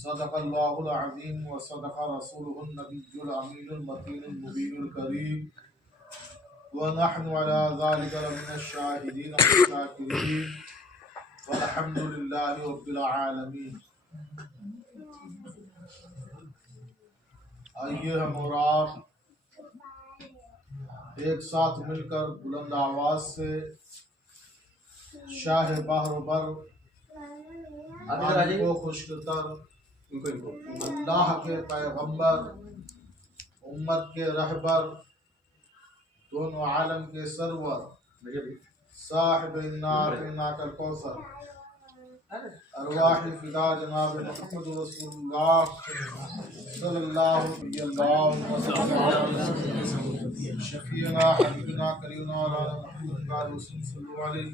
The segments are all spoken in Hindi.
सदक़ल्लाहुल अज़ीम व सदक़ रसूलुहुन नबियुल अमीनुल मतीनुल मुबीनुल करीम व नहनु अला ज़ालिका लमिनश शाहिदीन व शाकिरीन वल्हम्दुलिल्लाहि रब्बिल आलमीन। आइए हम और आप एक साथ मिलकर बुलंद आवाज से शाह बहर बर को खुशकर अल्लाह के पैगंबर उम्मत के रहबर दोनों आलम के सरवर साहिब कल कौसर अरवाह फिदा जनाब मुहम्मद रसूलुल्लाह सल्लल्लाहु अलैहि वसल्लम शफीना हबीबना करीमना मुहम्मद सल्लल्लाहु अलैहि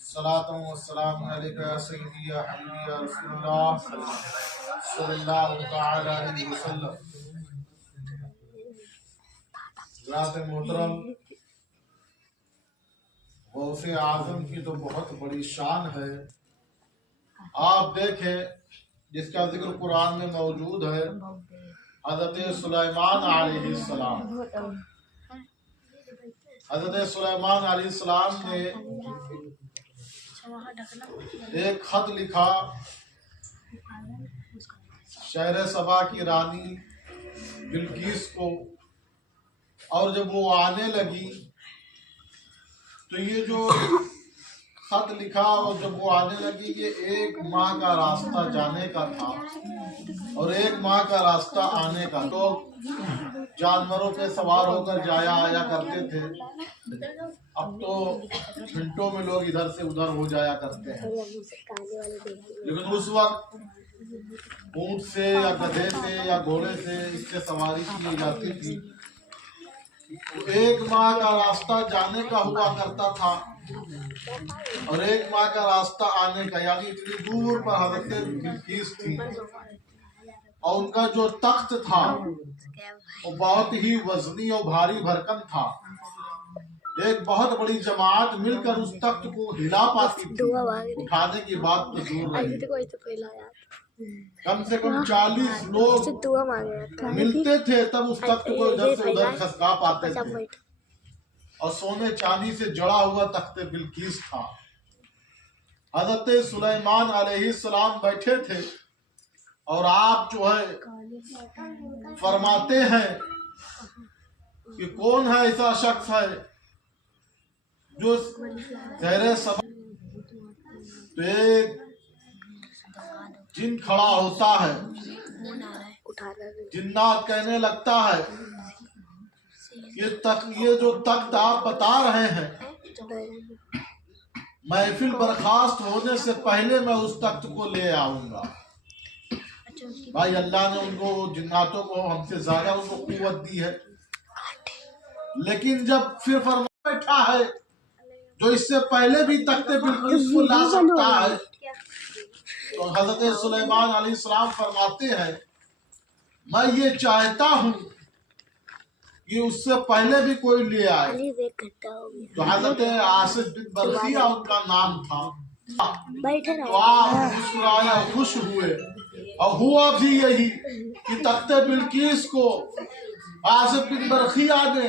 सलातु व सलाम अलैका या सय्यदी या हबीबी या रसूलुल्लाह सल्लल्लाहु तआला अलैहि वसल्लम। ज़ात मोहतरम, गौसे आज़म की तो बहुत बड़ी शान है। आप देखें, जिसका जिक्र कुरान में मौजूद है, हज़रत सुलेमान अलैहिस्सलाम। हज़रत सुलेमान अलैहिस्सलाम ने एक खत लिखा शहर सबा की रानी बिल्किस को, और जब वो आने लगी तो ये जो खत लिखा और जब वो आने लगी, ये 1 माह का रास्ता जाने का था और 1 माह का रास्ता आने का। तो जानवरों पे सवार होकर जाया आया करते थे, अब तो मिनटों में लोग इधर से उधर हो जाया करते हैं। लेकिन उस वक्त ऊंट से या गधे से या घोड़े से इससे सवारी की जाती थी। 1 माह का रास्ता जाने का हुआ करता था और 1 माह का रास्ता आने का, यानी इतनी दूर पर हज़रत बिल्किस थी और उनका जो तख्त था वो बहुत ही वजनी और भारी भरकम था। एक बहुत बड़ी जमात मिलकर उस तख्त को हिला पाती थी, उठाने की बात तो दूर रही। कम से कम 40 लोग मिलते थे तब उस तख्त को इधर से उधर खसका पाते थे। और सोने चांदी से जड़ा हुआ तख्त बिल्किस था। हज़रत सुलेमान अलैहिस्सलाम बैठे थे और आप जो है फरमाते हैं कि कौन है ऐसा शख्स है जो शहर सबा। तो एक जिन खड़ा होता है, जिन्नात कहने लगता है ये जो तख्त आप बता रहे हैं, महफिल बर्खास्त होने से पहले मैं उस तख्त को ले आऊंगा। भाई, अल्लाह ने उनको, जिन्नातों को हमसे ज्यादा उनको कुव्वत दी है। लेकिन जब फिर फरमा बैठा है जो इससे पहले भी तख्त बिल्किस को ला सकता है, तो हज़रत सुलेमान अलैहिस्सलाम फरमाते हैं, मैं ये चाहता हूँ कि उससे पहले भी कोई ले आए। तो हज़रत आसिफ बिन बरखिया उनका नाम था। मुस्कुराया, खुश हुए और हुआ भी यही कि तख्त बिल्किस को आसिफ बिन बरखिया ने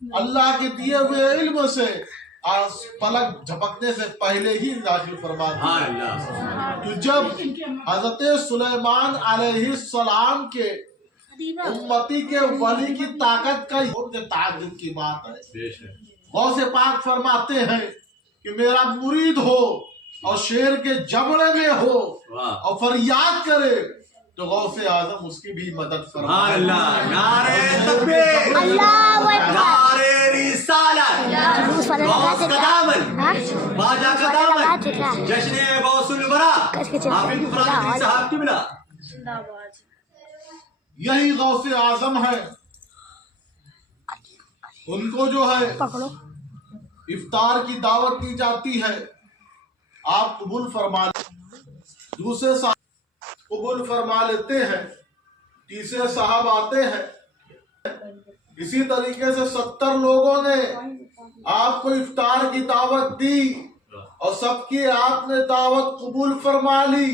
अल्लाह के दिए हुए इल्म से पलक झपकने से पहले ही नाज़िल फरमा दिया। तो जब हज़रत सुलेमान अलैहिस्सलाम के उम्मती के वली की ताकत का ताज्जुब की बात है। गौसे पाक फरमाते हैं कि मेरा मुरीद हो और शेर के जबड़े में हो और फरियाद करे तो गौसे आजम उसकी भी मदद फरमाए। नारे तकबीर, नारे रिसालत, गौस का दामन, बाजा का दामन, जश्न गौसुल वरा, हाफिज फराजी साहब की मिला। यही गौसे आजम है। उनको जो है इफ्तार की दावत दी जाती है, आप कबूल फरमा, दूसरे साहब कबूल फरमा लेते हैं, तीसरे साहब आते हैं। इसी तरीके से 70 लोगों ने आपको इफ्तार की दावत दी और सबकी आपने दावत कबूल फरमा ली।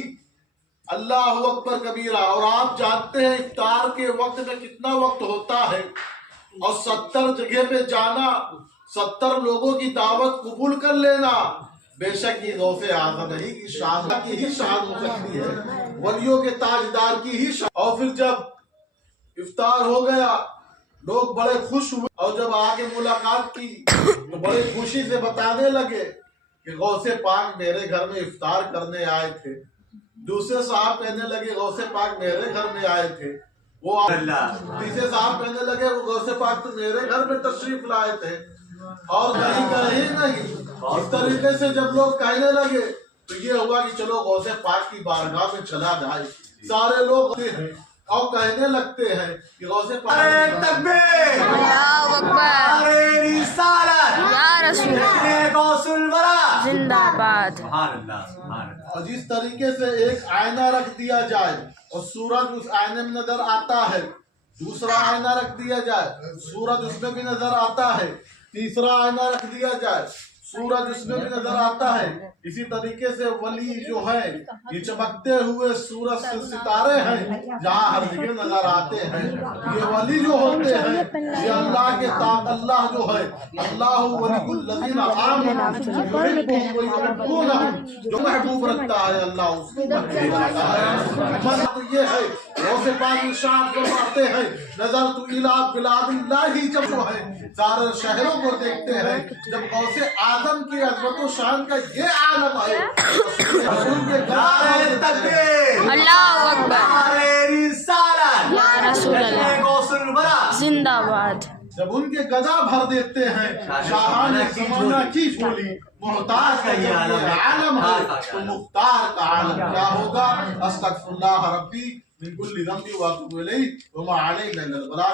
अल्लाहु अकबर कबीरा। और आप जानते हैं इफ्तार के वक्त में कितना वक्त होता है, और 70 जगह पे जाना, 70 लोगों की दावत कबूल कर लेना, बेशक ये गौसे आजम ही की शान की ही शान हो सकती है, वलियों के ताजदार की ही शान। और फिर जब इफ्तार हो गया, लोग बड़े खुश हुए, और जब आगे मुलाकात की तो बड़े खुशी से बताने लगे कि गौसे पाक मेरे घर में इफ्तार करने आए थे। दूसरे साहब कहने लगे गौसे पाक मेरे घर में आए थे। वो तीसरे साहब कहने लगे वो गौसे पाक तो मेरे घर में तशरीफ लाए थे। और नहीं कहे नहीं, इस तरीके से जब लोग कहने लगे तो ये हुआ कि चलो गौसे पाक की बारगाह में चला जाए। सारे लोग हैं और कहने लगते हैं कि गौसे पाक जिंदाबाद। और जिस तरीके से एक आईना रख दिया जाए और सूरज उस आईने में नजर आता है, दूसरा आईना रख दिया जाए सूरज उसमें भी नजर आता है, तीसरा आईना रख दिया जाए सूरज उसमें भी नजर आता है। इसी तरीके से वली जो है ये चमकते हुए सूरज से सितारे हैं जहाँ हर जगह नजर आते हैं। ये वली जो होते हैं ये अल्लाह के अल्लाह जो है अल्लाह वलीउल्लज़ीना आमनू जो महबूब रखता है अल्लाह उसको महबूब रखता है। तो ये है गौसे पाक इरशाद फरमाते हैं नजर तो इला बिलादिल्लाही, जब जो है सारे शहरों को देखते हैं, जब गौसे आदम की अज़मत व शान का ये आलम है, अल्लाहु अकबर, या रसूल अल्लाह, जिंदाबाद। जब उनके गदा भर देते हैं शाहाने ज़माना की झोली, मुहताज का ये आलम है तो मुख्तार का आलम क्या होगा। अस्तगफिरुल्लाह रब्बी मिन कुल्ली ज़ंबि व अतूबु इलैहि व मा अलैना इल्लल बलाग।